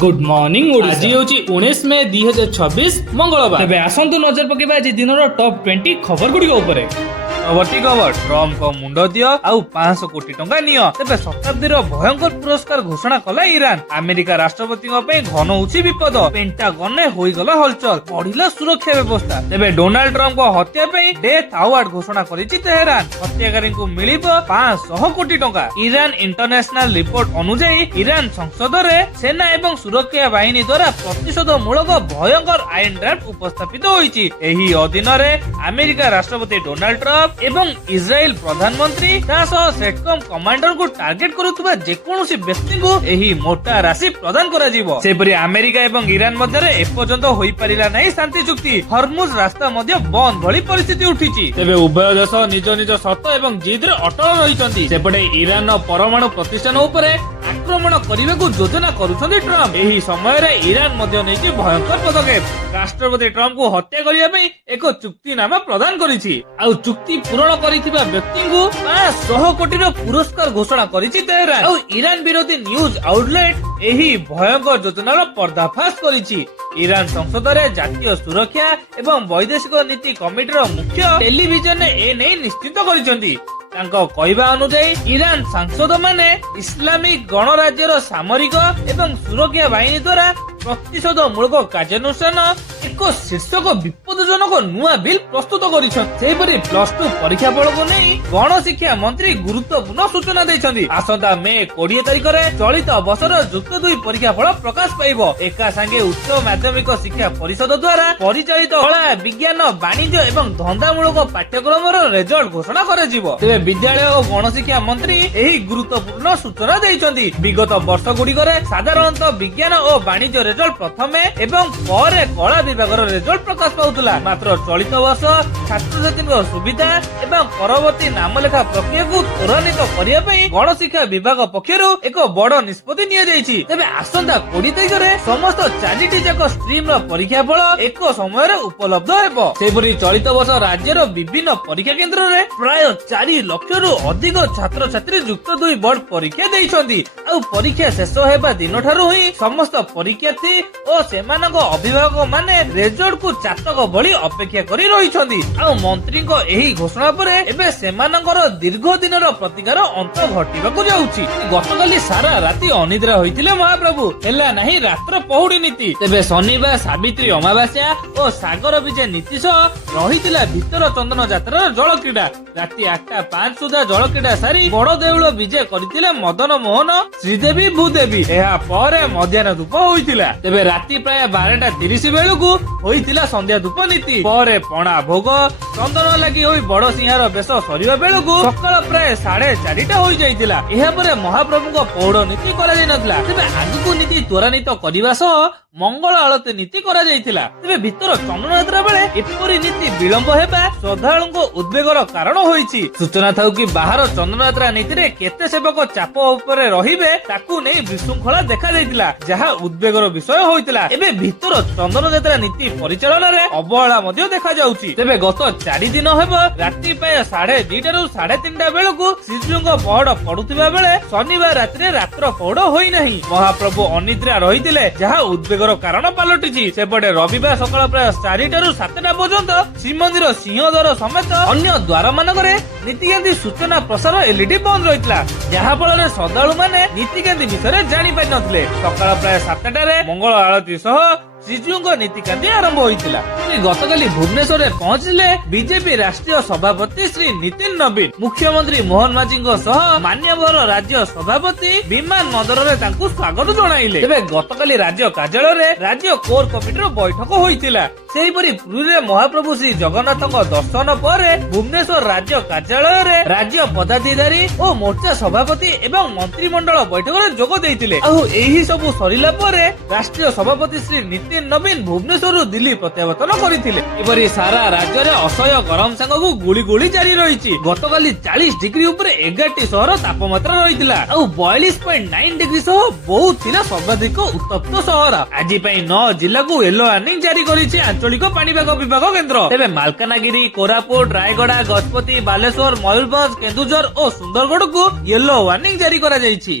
Good morning आज होची 19 मे 2026 मंगलवार तेबे आसंतु नजर पकेबा आज दिनर टॉप 20 खबर गुडी ऊपर परवर्ती खबर ट्रम्प को मुंड दियो आउ 500 कोटी टंका नियो तेबे शताब्दीर भयंकर पुरस्कार घोषणा कला ईरान अमेरिका राष्ट्रपति घन होची विपद पेंटागन ने होईगला हलचल बढ़िला सुरक्षा व्यवस्था तेबे डोनाल्ड ट्रम्प को हत्या पे डेथ अवार्ड घोषणा करिछि तेहरान हत्याकारी को मिलिबो 500 कोटी टंका ईरान इंटरनेशनल रिपोर्ट अनुसार ईरान संसद रे सेना एवं सुरक्षा बाहिनी द्वारा प्रतिशोध मूलक भयंकर आईन ड्राफ्ट उपस्थापित होईछि एही अधीन रे अमेरिका राष्ट्रपति डोनाल्ड ट्रम्प एवं इस्राएल प्रधानमंत्री सेटकम कमांडर को टार्गेट करुवा जेकोसी व्यक्ति को एही मोटा राशि प्रदान करा जिवो सेपरि अमेरिका एवं ईरान मध्य एपर्यंत होई परिला नहीं शांति चुक्ति हरमुज रास्ता मध्य बंद भली परिस्थिति उठिछि तेबे उभय देश निज निज शर्त एवं जिद रे अटल रहिसंती सेपटे ईरान परमाणु प्रतिष्ठान उपरे आक्रमण करने को योजना करुछंती ट्रम्प एही समय रे ईरान मध्य नेछि भयंकर पदक्षेप राष्ट्रपति ट्रम्प को हत्या करिया पई एक चुक्तिनामा प्रदान करिछि आ चुक्ति पूरण करिथिबा व्यक्ति को 500 कोटी रो पुरस्कार घोषणा करिछि तेहरान आ ईरान विरोधी न्यूज आउटलेट एही भयंकर योजनार पर्दाफाश करिछि ईरान संसद रे जातीय सुरक्षा एवं वैदेशिक नीति कमिटीर मुख्य टेलीविजन ए नै निश्चित करिसंती तांको कहवा अनुसार ईरान सांसद माने इस्लामिक गणराज्यर सामरिक एवं सुरक्षा बाहिनी द्वारा प्रतिशोध मूलक कार्यानुष्ठान एक शीर्षक विपदजनक नुआ बिल प्रस्तुत करिछथि प्लस टू परीक्षा फल को नहीं गणशिक्षा मंत्री गुरुत्वपूर्ण सूचना देइछथि आसंता मे 20 तारिख रे चलित वर्षर युक्त 2 परीक्षा फल प्रकाश पाइबो एका संगे उच्च माध्यमिक शिक्षा परिषद द्वारा परिचालित कला विज्ञान वाणिज्य एवं धंदामूलक पाठ्यक्रम रिजल्ट घोषणा कराजिवो तेबे विद्यालय और गणशिक्षा मंत्री एही गुरुत्वपूर्ण सूचना देइछथि विगत वर्ष गुडिक रे साधारणतः विज्ञान और वाणिज्य रिजल्ट प्रथमे एवं ପରେ कला विभागर रिजल्ट प्रकाश पाउतला मात्र चलित वर्ष छात्र छात्री सुविधा एवं परवर्ती नामलेखा प्रक्रिया को त्वरान्वित करिया पई गणशिक्षा विभाग पक्षरु एक बड़ निष्पत्ति निया जायछि तबे आसंता 20 तारिख रे समस्त 4टी जाक स्ट्रीम रो परीक्षा फल एक समय रे उपलब्ध हेबो सेपरि चलित वर्ष राज्यर विभिन्न परीक्षा केंद्र रे प्राय 4 लाख रु अधिक छात्र छात्री युक्त 2 बोर्ड परीक्षा देइछन्ती आ परीक्षा शेष हेबा दिन ठारु ही समस्त परीक्षार्थी और सेमानक अभिभावक माने रिजल्ट को चातक भली अपेक्षा करी रहिछन्ती आ मंत्री को एही घोषणा परे एबे सेमानकर दीर्घ दिनर प्रतिकार अंत घटिबाकू जाउछि गतकाली सारा राति अनिद्रा होइतिले महाप्रभु हेला नाही रात्र पहुडी नीति तेबे शनिवार सावित्री अमावास्या और सागर विजय नीति सह रहितिला भीतर चंदन यात्रा जल क्रीड़ा राति 8:05 सुधा जल क्रीड़ा सारी बड़ देउळ विजय करथिले मदन मोहन श्रीदेवी भूदेवी एहा परे मध्याह्न धूप होइतिला तेबे राति प्राय 12:30 बेलकू होइतिला संध्या धूप नीति परे पणा भोग चंदन लागि होई बड़ सिंहार बेश सरिबा बेलकू सकाळ प्राय 4:30 होई जाइतिला एहा परे महाप्रभु को पौड़ नीति करा जाय नथला तेबे आगुकू नीति त्वरान्वित करिबा सह मंगल आळती नीति करा जाइतिला तेबे भीतर चंदन यात्रा बेले एपरि नीति विलंब हेबा श्रद्धालुको उद्वेगर कारण होईछि सूचना थाउ कि बाहर चंदन यात्रा नीति रे केते सेवक चाप उपरे रहिबे ताकू नै विशृंखला देखा जाइतिला जहा उद्वेगर विषय होइतिला एबे भीतर चंदन यात्रा नीति परिचालन रे अवहेला मध्ये देखा जाउछि तेबे गत 4 दिन हेबो राति प्राय 2:30 रु 3:30 बेलकू श्रीजीउଙ୍କ पहड़ पडुथिबा बेले शनिवार राति रे रात्र पहड़ होई नाही महाप्रभु अनिद्रा रहितिले जहा उद्वेगर कारण पालटिछि सेपटे रविवार सकाळ प्राय 4टा रु 7टा पर्यंत श्रीमंदिर सिंहद्वार समेत अन्य द्वार मानकरे नीतिकांती सूचना प्रसार एलईडी बंद रहितला जहा फଳରେ श्रद्धालु माने नीतिकांती विषय जानि पारि नथिले सकाळ प्राय 7टारे मंगल आळती सह श्रीजीउଙ୍କ नीतिकांती आरंभ होइतिला गतकाली भुवनेश्वर रे पहुंचले बीजेपी राष्ट्रीय सभापति श्री नितिन नवीन मुख्यमंत्री मोहन माझीଙ୍କ सह मान्यवर राज्य सभापति विमान बंदर रे तांकु स्वागत जणाइले तेबे गतकाली राज्य कार्यालय रे राज्य कोर कमिटी रो बैठक होइतिला सेहिपरि पुरी रे महाप्रभु श्री जगन्नाथଙ୍କ दर्शन परे भुवनेश्वर राज्य कार्यालय रे राज्य पदाधिकारी और मोर्चा सभापति एवं मंत्रिमंडल बैठक रे जोग देइतिले आ एही सब सरिला परे राष्ट्रीय सभापति श्री नितिन नवीन भुवनेश्वर दिल्ली प्रत्यावर्तन करथिले एपरि सारा राज्य रे असह्य गरम सांगकू गुली गुली जारी रहिछि गतकाली 40 डिग्री ऊपर 11टी शहर तापमात्रा रहितिला आ 42.9 डिग्री सह बहुत थिला सर्वाधिक उत्तप्त शहर आजि पई 9 जिल्ला को येलो वार्निंग जारी करिछि आंचलिक पाणीपाग विभाग केन्द्र तेबे मालकानगिरी कोरापुट रायगड़ा गजपति बालेश्वर मयूरभंज केन्दुझर और सुंदरगढ़ को येलो वार्निंग जारी करा जाइछि।